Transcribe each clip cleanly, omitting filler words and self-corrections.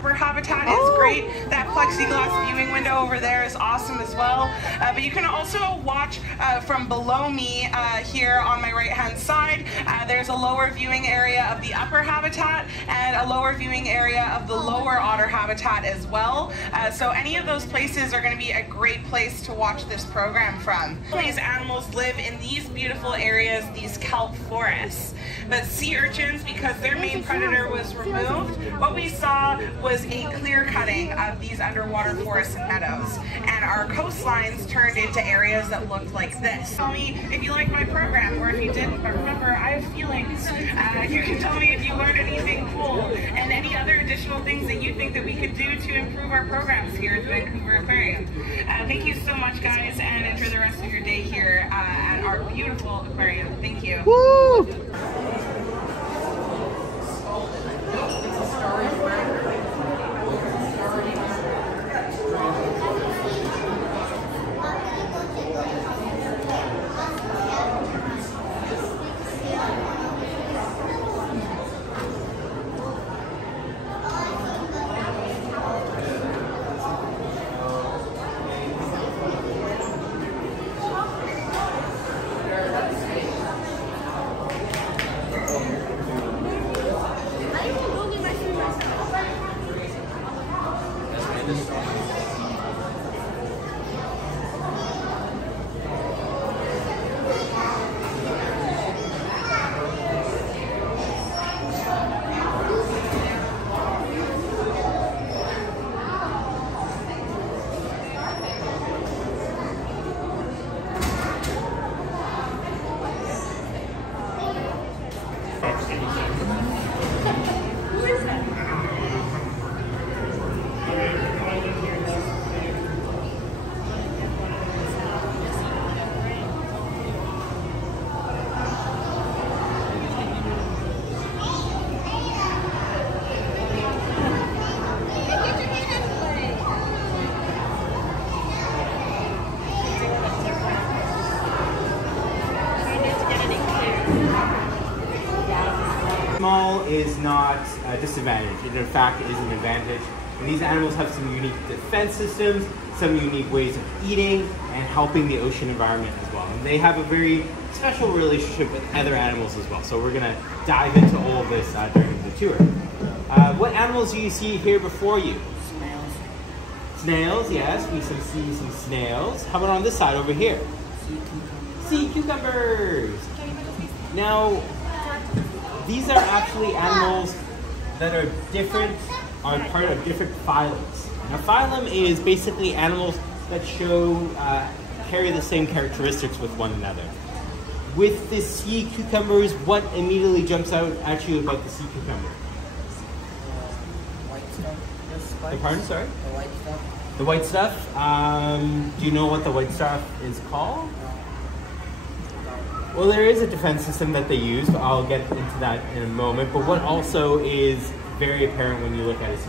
upper habitat is great. That plexiglass viewing window over there is awesome as well. But you can also watch from below me here on my right hand side. There's a lower viewing area of the upper habitat and a lower viewing area of the lower otter habitat as well. So any of those places are going to be a great place to watch this program from. These animals live in these beautiful areas, these kelp forests. But sea urchins, because their main predator was removed, what we saw was a clear cutting of these underwater forests and meadows. And our coastlines turned into areas that looked like this. Tell me if you like my program, or if you didn't, but remember, I have feelings. You can tell me if you learned anything cool, and any other additional things that you think that we could do to improve our programs here at the Vancouver Aquarium. Thank you so much, guys, and enjoy the rest of your day here at our beautiful aquarium. Thank you. Woo! Small is not a disadvantage. It in fact is an advantage. And these animals have some unique defense systems, some unique ways of eating and helping the ocean environment as well. And they have a very special relationship with other animals as well. So we're going to dive into all of this during the tour. What animals do you see here before you? Snails. Snails, yes. We see some snails. How about on this side over here? Sea cucumbers. Now, these are actually animals that are different, are part of different phylums. Now, phylum is basically animals that carry the same characteristics with one another. With the sea cucumbers, what immediately jumps out at you about the sea cucumber? White stuff. The spikes. Pardon, sorry? The white stuff. The white stuff? Do you know what the white stuff is called? Well, there is a defense system that they use, but I'll get into that in a moment. But what also is very apparent when you look at a sea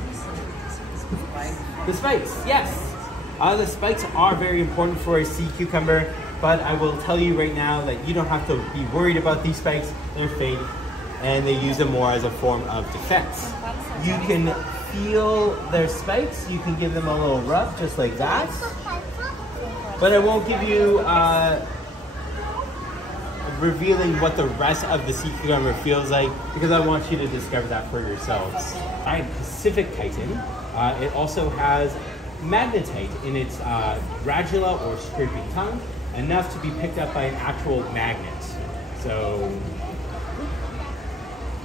cucumber? The spikes, yes. The spikes are very important for a sea cucumber, but I will tell you right now that you don't have to be worried about these spikes. They're fake, and they use them more as a form of defense. You can feel their spikes. You can give them a little rub, just like that. But I won't give you revealing what the rest of the sea cucumber feels like, because I want you to discover that for yourselves. Pacific chitin, it also has magnetite in its radula or scraping tongue, enough to be picked up by an actual magnet. So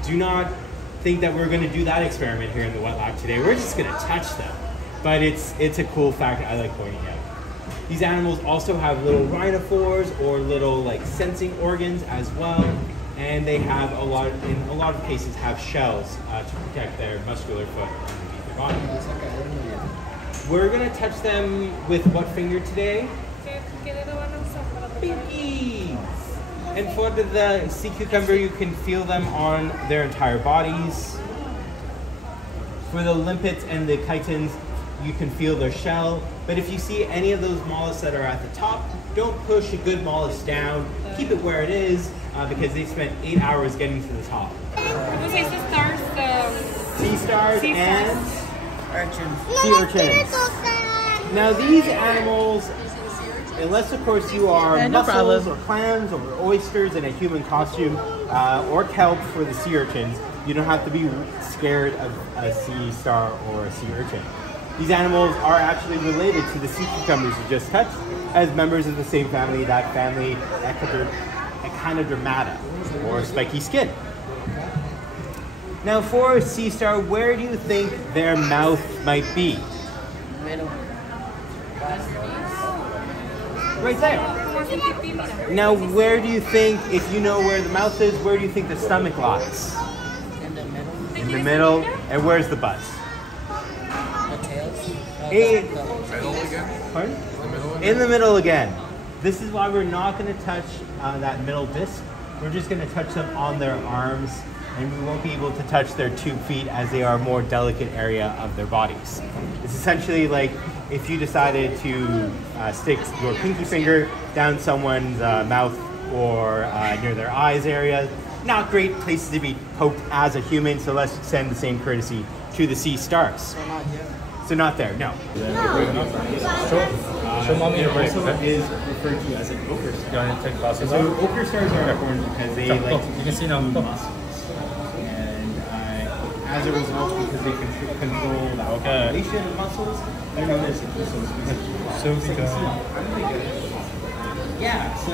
do not think that we're going to do that experiment here in the wet lab today. We're just going to touch them, but it's a cool fact I like pointing out. These animals also have little rhinophores or little like sensing organs as well, and they have in a lot of cases have shells to protect their muscular foot underneath their body. We're gonna touch them with what finger today? Pinkies. And for the sea cucumber, you can feel them on their entire bodies. For the limpets and the chitins, you can feel their shell. But if you see any of those mollusks that are at the top, don't push a good mollusk down. Keep it where it is because they spent 8 hours getting to the top. Você stars, Sea stars and Urchins. Sea urchins. Now these animals, unless of course you are Yeah, no mussels problem. or clams or oysters in a human costume, or kelp for the sea urchins, you don't have to be scared of a sea star or a sea urchin. These animals are actually related to the sea cucumbers you just touched, as members of the same family, that family Echinodermata, or spiky skin. Now for a sea star, where do you think their mouth might be? Middle. Right there. Now where do you think, if you know where the mouth is, where do you think the stomach lies? In the middle. In the middle. And where's the buzz? The tails. Pardon? In the middle again. This is why we're not going to touch that middle disc. We're just going to touch them on their arms, and we won't be able to touch their 2 feet as they are a more delicate area of their bodies. It's essentially like if you decided to stick your pinky finger down someone's mouth or near their eyes area. Not great places to be poked as a human, so let's extend the same courtesy to the sea stars. So not here. So not there, no. Show mommy your break, Also okay? is referred to as an ochre star. You want to take glasses So off? ochre stars are important because they like to You can see now. move muscles. And as a result, because they control the population of muscles, they're known as muscles. So because Yeah, so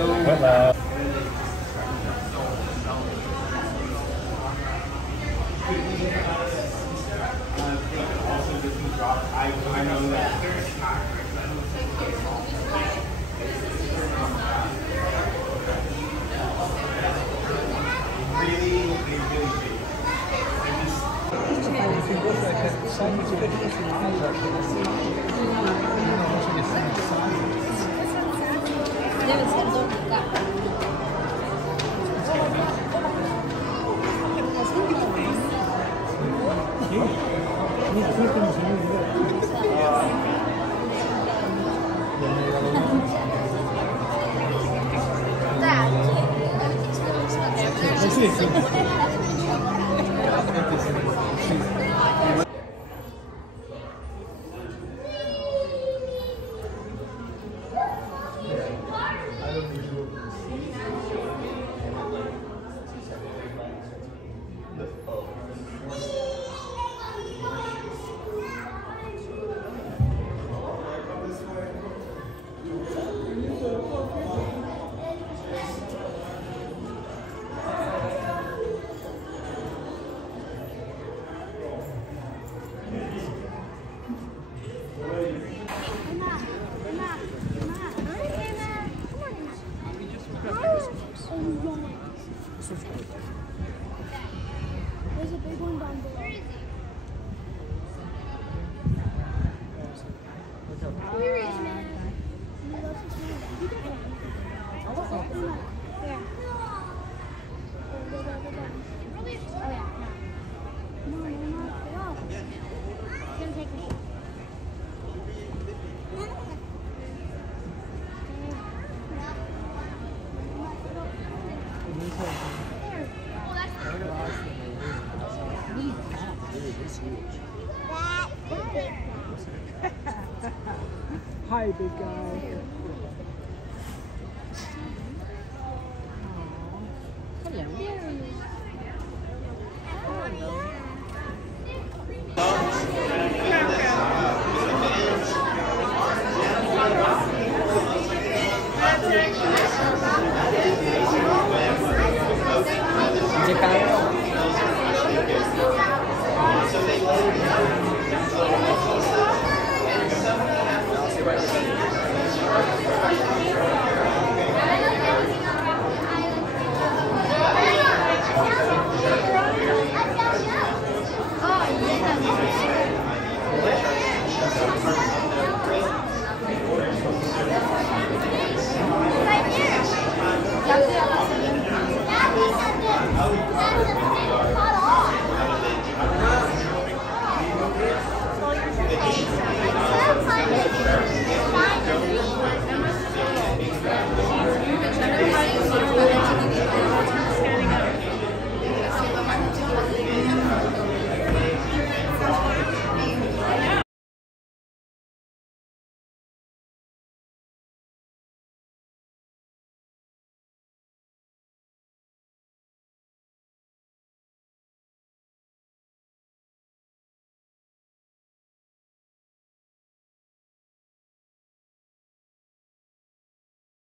also just can drop. I know that. Really big. Debe ser doble capa. There's a big one down there. Where is man? Yeah. Oh yeah. No, no. It's gonna take me. Hi, big guy.